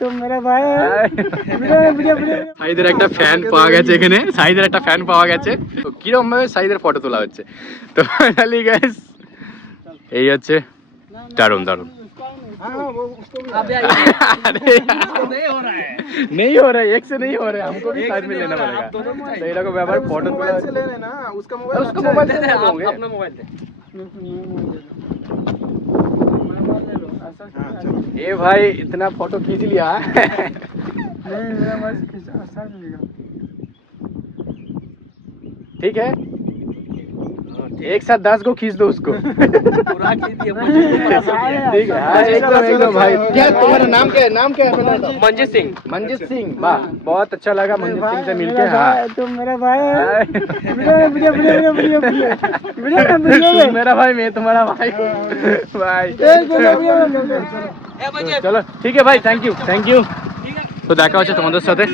তো মেরা ভাই সাইদের একটা ফ্যান পাওয়া গেছে এখানে, সাইদের একটা ফ্যান পাওয়া গেছে। তো কিরকম ভাবে সাইদের ফটো তোলা হচ্ছে, তো ফাইনালি গাইস এই হচ্ছে দারুন দারুন। नहीं हो रहा है, एक से नहीं हो रहा है, हमको भी साथ में लेना पड़ेगा। तो ये लोग व्यापार फोटो तुला से ले लेना उसका मोबाइल से ले लोगे, अपना मोबाइल दे। ये भाई इतना फोटो खींच लिया नहीं मेरा बस अच्छा लगेगा। ठीक है, एक साथ 10 को खींच दो उसको। पूरा खींच दिया, ठीक है, हाँ, एकदम भाई। क्या तुम्हारा नाम क्या है, नाम क्या है? मंजीत सिंह। मंजीत सिंह, वाह बहुत अच्छा लगा मंजीत सिंह से मिलके। हाँ तो मेरा भाई मेरा भाई, मैं तुम्हारा भाई भाई। চলো ঠিক আছে ভাই, থ্যাংক ইউ। তো দেখা হচ্ছে তোমাদের সাথে।